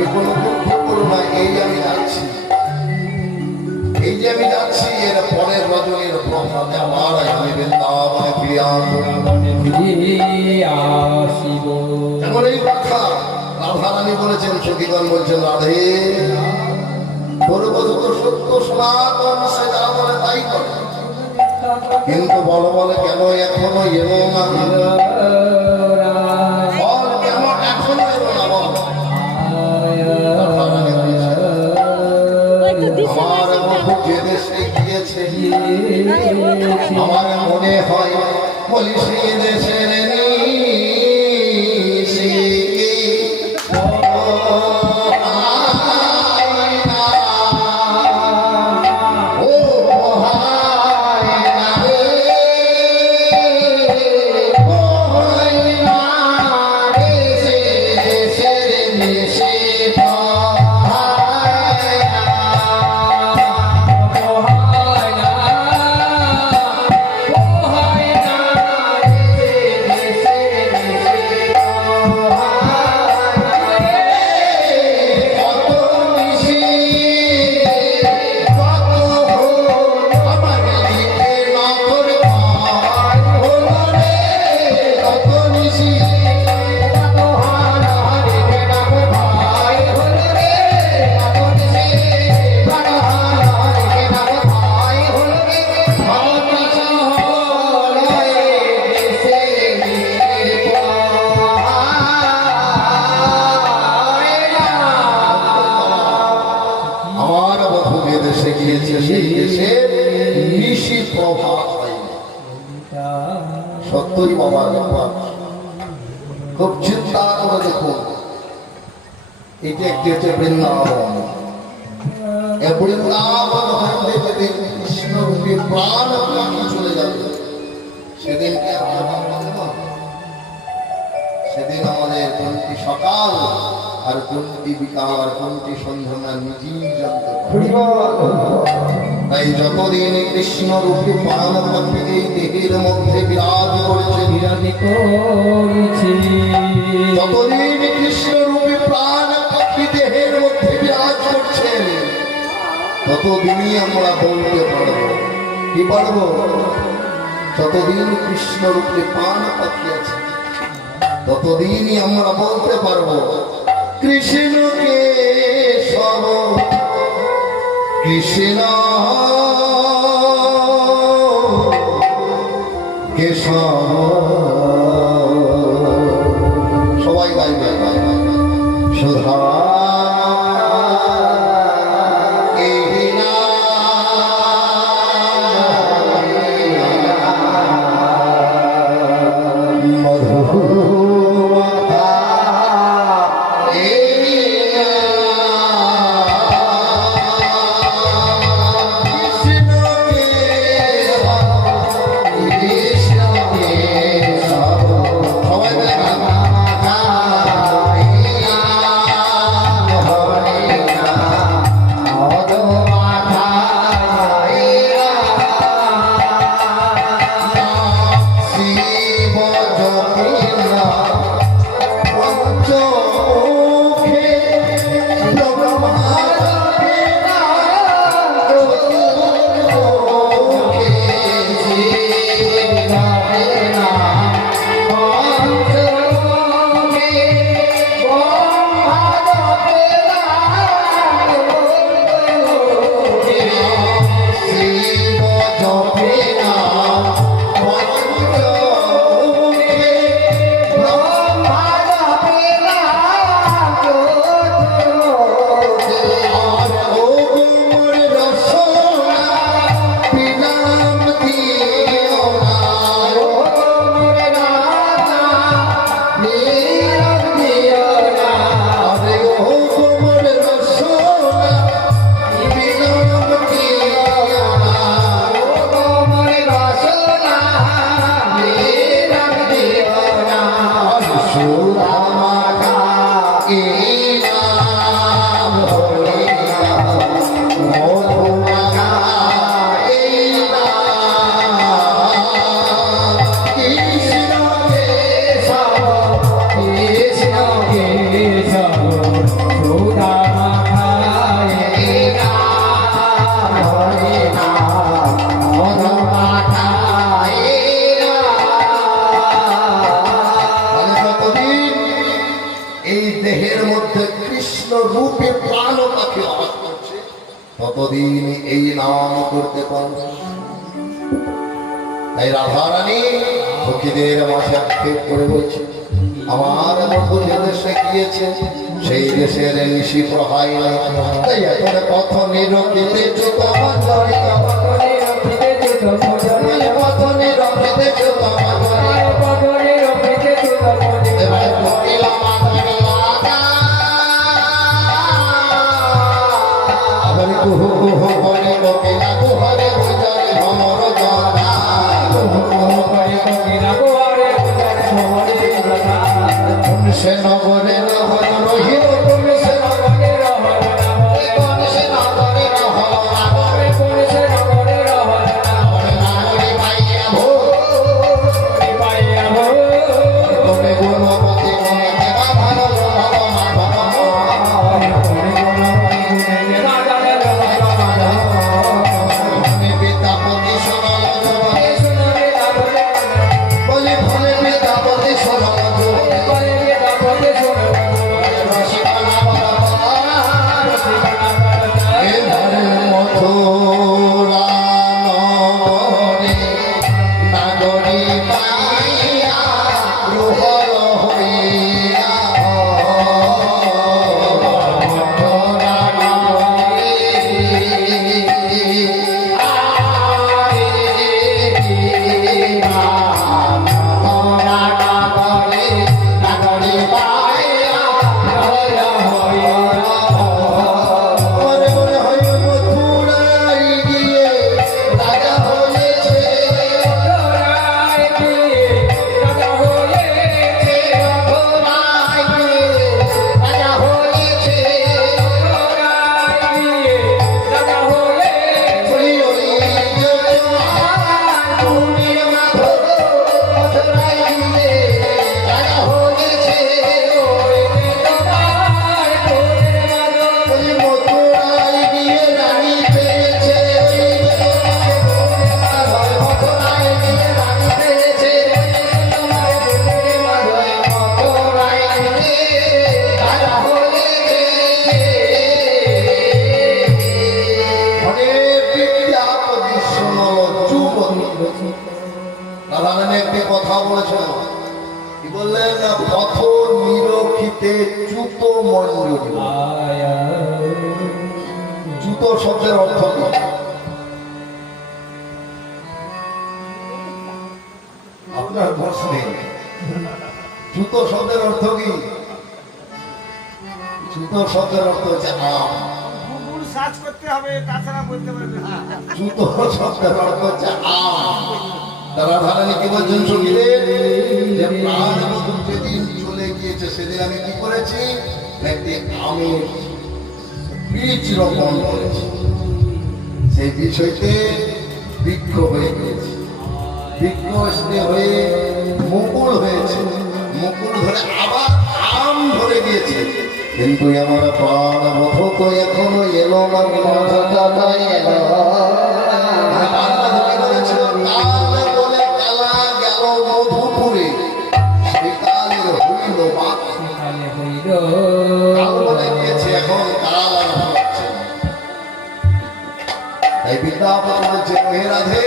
তুমি কোনো দুঃখ করো না, এই আমি যাচ্ছি। এই যে আমি যাচ্ছি, এর পরের রজনীর প্রভাতে আমার আমি বৃন্দাবনে ফিরে এমন এই কথা রাধারানী বলেছেন বলছেন, রাধে। সত্য সনাতন, সে যা বলে তাই করে। কিন্তু বলো বলে কেন এখনও এলো না? আমার মনে হয় বলি সেই দেশের গিয়েছে সেই দেশে নিশি হয়নি সত্যই বাবার ব্যাপার খুব চিন্তা করে দেখুন, এটা একটি হচ্ছে বৃন্দাবন। বৃন্দাবন হইতে যেদিন কৃষ্ণরূপী প্রাণ পাখি চলে যাবে সেদিন? সেদিন আমাদের কোনটি সকাল আর কোনটি বিকাল আর কোনটি সন্ধ্যা নিজেই জানতে পারি তাই যতদিন কৃষ্ণ রূপী প্রাণ পাখি দেহের মধ্যে বিরাজ করেছে বিরাজি করেছে। যতদিন কৃষ্ণ রূপী প্রাণ পাখি দেহের মধ্যে বিরাজ করছেন ততদিনই আমরা বলতে পারব। কি পারব? যতদিন কৃষ্ণ রূপে প্রাণ পাখি আছে ততদিনই আমরা বলতে পারব কৃষ্ণকে সব কৃষ্ণ কেশব। সখীদের মাঝে আক্ষেপ করে বলছে, আমার বন্ধু যে দেশে গিয়েছে, সেই দেশের নিশি প্রহাই পথ নিরকিতে সে নগরে নহর রহিল না পথ নিরক্ষিতে চ্যুত মঞ্জুরি। চ্যুত শব্দের অর্থ আপনার দোষ নেই। শব্দের অর্থ কি? চ্যুত শব্দের অর্থ হচ্ছে আম। সার্চ করতে হবে তাছাড়া বলতে পারবে চ্যুত শব্দের অর্থ হচ্ছে আম। তারা ধারানি কি বলছেন যে প্রাণ যেদিন চলে গিয়েছে, সেদিন আমি কি করেছি? একটি আমের বীজ রোপণ করেছি। সেই বিষয়তে বৃক্ষ হয়ে গিয়েছে। বৃক্ষ হয়ে মুকুল হয়েছে। মুকুল ধরে আবার আম ধরে গিয়েছে। কিন্তু আমার প্রাণ তো এখনও এলো না মাথাটা এলো বাংলা রাধে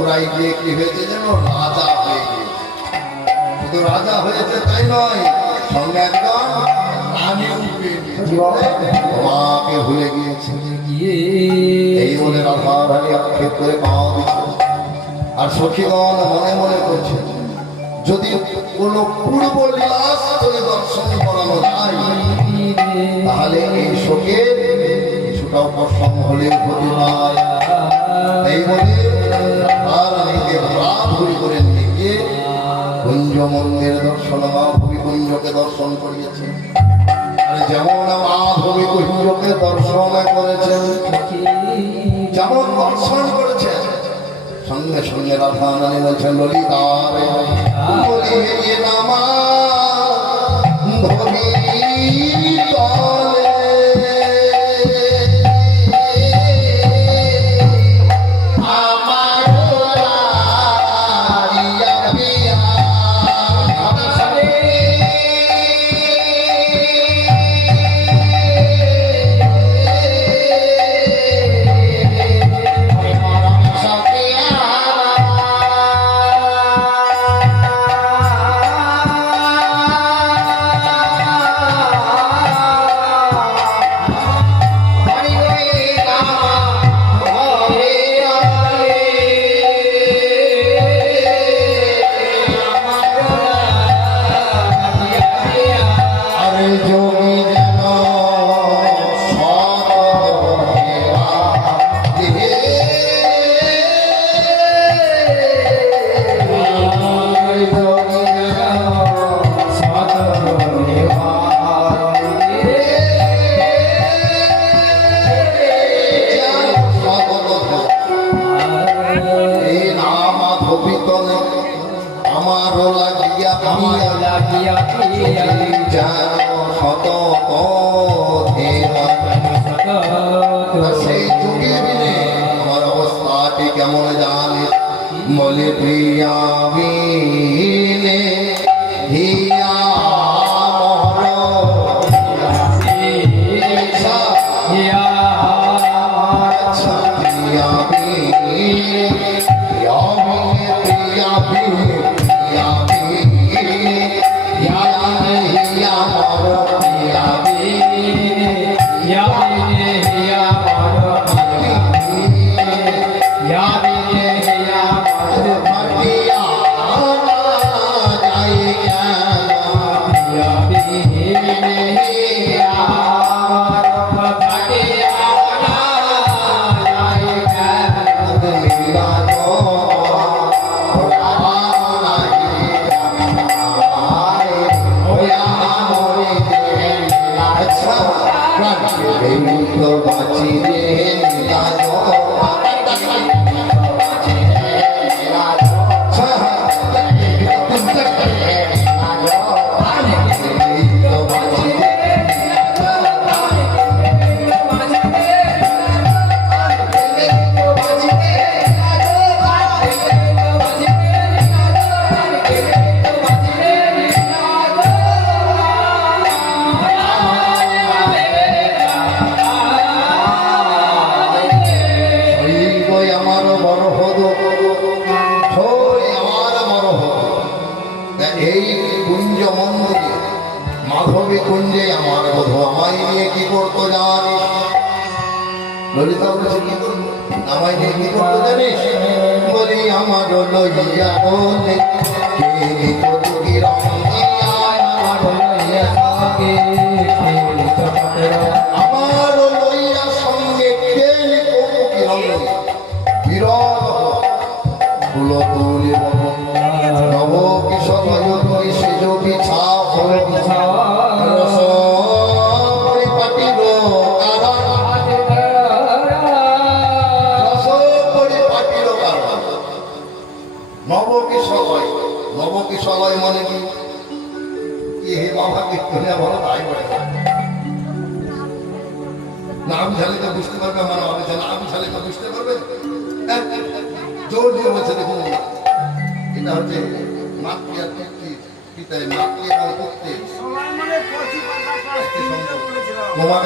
তোমার গিয়ে কি হয়েছে যেন? রাজা হয়ে গিয়েছে। শুধু রাজা হয়েছে তাই নয় সঙ্গে একজন রানী ভুলে গিয়েছে। এই বলে রাধা রানী আক্ষেপ করে পাওয়া আর সখীগণ মনে মনে করছে যদি কোন পূর্ব লীলাস্থলে দর্শন করানো যায় তাহলে এই শোকের উপশম হলে হতে পারে এই বলে রাধারানীকে করে নিয়ে গিয়ে কুঞ্জ দর্শন মা কুঞ্জকে দর্শন করিয়েছে। আর যেমন মা ভূমি কুঞ্জকে দর্শন করেছেন, যেমন দর্শন করেছেন, সঙ্গে সঙ্গে রাধা রানী বলছেন বলিয়ে নামা ললিতা বলছে আমায় নিয়ে কি করতে জানিস বলি আমার লইয়া বলে আমার লইয়া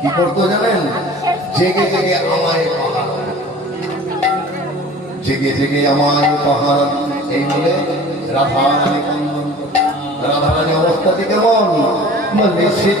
কি করতো জানেন? জেগে জেগে আমায় পাহাড় জেগে জেগে আমায় পাহাড় এই বলে রাধারানী রাধারানী অবস্থাটি কেমন? মানে শীত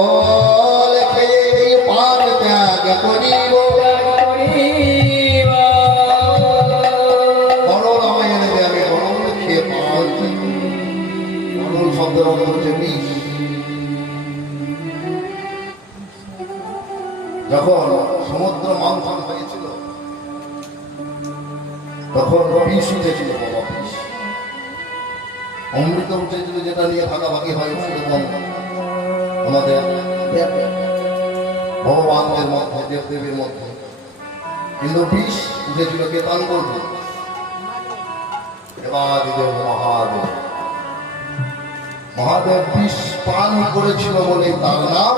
যখন সমুদ্র মন্থন হয়েছিল, তখন বিষ উঠেছিল, বাবা, বিষ। অমৃত উঠেছিল, যেটা নিয়ে ভাগাভাগি হয় সেরকম আমাদের ভগবানদের মধ্যে, দেবদেবীর মধ্যে। কিন্তু বিষ উঠেছিল, কে তান করবে? মহাদেব। মহাদেব বিষ পান করেছিল বলে তার নাম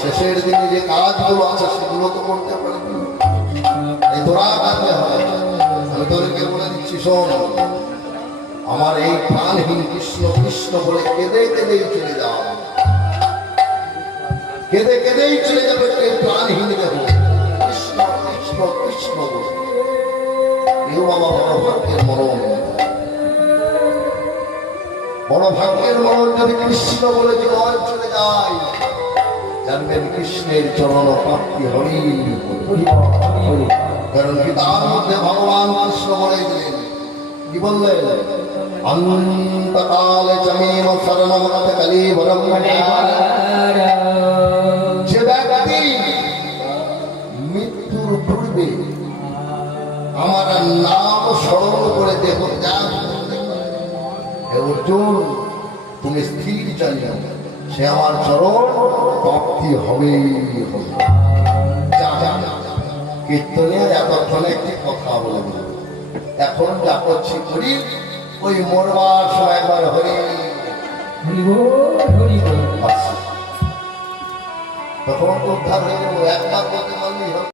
শেষের দিনে যে কাজগুলো আছে, সেগুলো তো করতে পারবি আমি তোদেরকে বলে দিচ্ছি, শোন, আমার এই প্রাণহীন কৃষ্ণ কৃষ্ণ বলে কেঁদে কেঁদেই চলে যাও। কেঁদে কেঁদেই চলে যাবে এই প্রাণহীন দেহ। কৃষ্ণ কৃষ্ণ কৃষ্ণ বলে। বড় ভাগ্যের মরণ। বড় ভাগ্যের মরণ যদি কৃষ্ণ বলে জীবন চলে যায় জানবেন কৃষ্ণের চরণ প্রাপ্তি হরি কারণ কি তার মধ্যে ভগবান কৃষ্ণ বলে কি বললেন? অন্তকালে যে ব্যক্তি মৃত্যুর পূর্বে আমার নাম স্মরণ করে দেহ ত্যাগ অর্জুন, তুমি স্থির জানিও সে আমার চরণ প্রাপ্তি হবে এতক্ষণে একটি কথা বলে দিল। এখন যা করছি করি, ওই মরবার সময় একবার হরি। তখন তো উদ্ধার হয়ে হবে